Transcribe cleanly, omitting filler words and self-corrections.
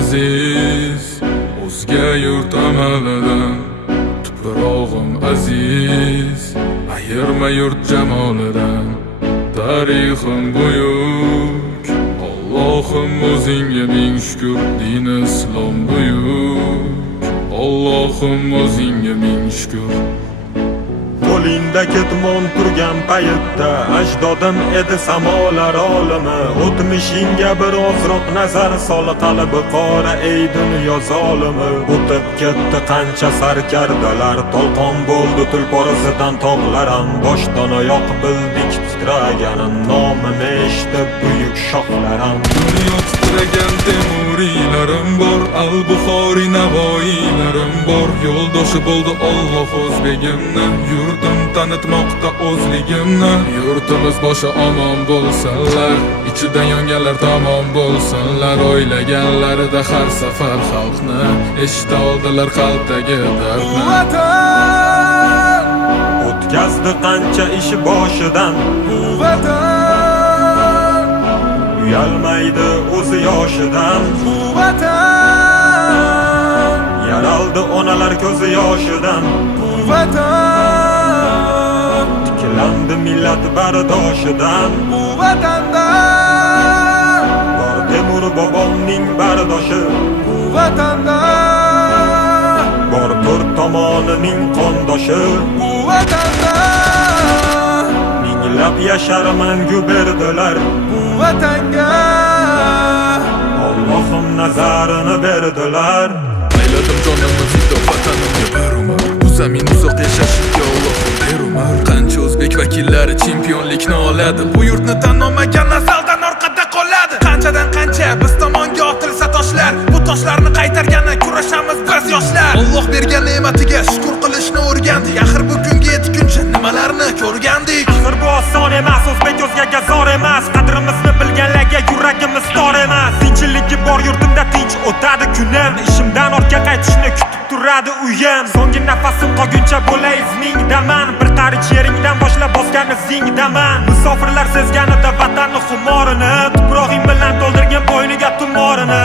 aziz, o'zga yurt amalidan. Tuprog'im aziz, ayirma yurt jamolidan. Tarixim buyuk, Allohim o'zingga ming shukr. Din islom buyuk, Allohim o'zingga ming shukr. Qo'lingda ketmon turgan paytda ajdodim edi samolar olimi. O'tmishingga birozroq nazar sol, qalbi qora ey dunyo zolimi. O'tib ketdi qancha sarkardalar, to'lqon bo'ldi tulporisidan tog'laram. Boshdan oyoq bildik titraganim, nomini eshitib buyuk shohlarim. Dunyo titragan temuriylarim bor, al-Buxoriy navoiylarim bor. Yo'ldoshi bo'ldi Alloh o'zbegimni, yurtim tanitmoqda o'zligimni. Yurtimiz boshi omon bo'lsinlar, ichidan yonganlar tamom bo'lsinlar. O'ylaganlarida har safar xalqni eshita oldilar qalbdagi dardni. Vatan O'tkazdi qancha ish boshidan, Vatan uyalmaydi o'zi yoshidan. Vatan Yaraldi onalar ko'zi yoshidan, Vatan tiklandi millat bardoshidan. Vatanda Bor Temur bobomning bardoshi, Vatanda bor to'rt tomonining qondoshi. Vatanda Minglab yashar mangu berdilar, Vatanga Allohim nazarini berdilar. Ayladim jonimni fido vatanimga bir umr, bu zamin uzoq yashashiga Allohim ber umr. Qancha o'zbek vakillari chempionlikni oladi, bu yurtni tan olmagan nasldan orqada qoladi. Qanchadan qancha biz tomonga otilsa toshlar, bu toshlarni qaytargani kurashamiz biz yoshlar. Alloh bergan ne'matiga shukr qilishni o'rgandik, axir bu kunga yetguncha nimalarni ko'rgandik. Axir bu oson emas, o'zbek o'zgaga zor emas. Qadrimizni bilganlarga yuragimiz tor emas. Tinchiligi bor yurtimda tinch o'tadi kunim, ishimdan ortga qaytishni kutib turadi uyim. So'nggi nafasim qolguncha bo'lay izmingdaman, bir qarich yeringdan boshlab bosgan izingdaman. Musofirlar sezganida vatanni xumorini, tuprog'ing bilan to'ldirgan bo'yniga tumorini.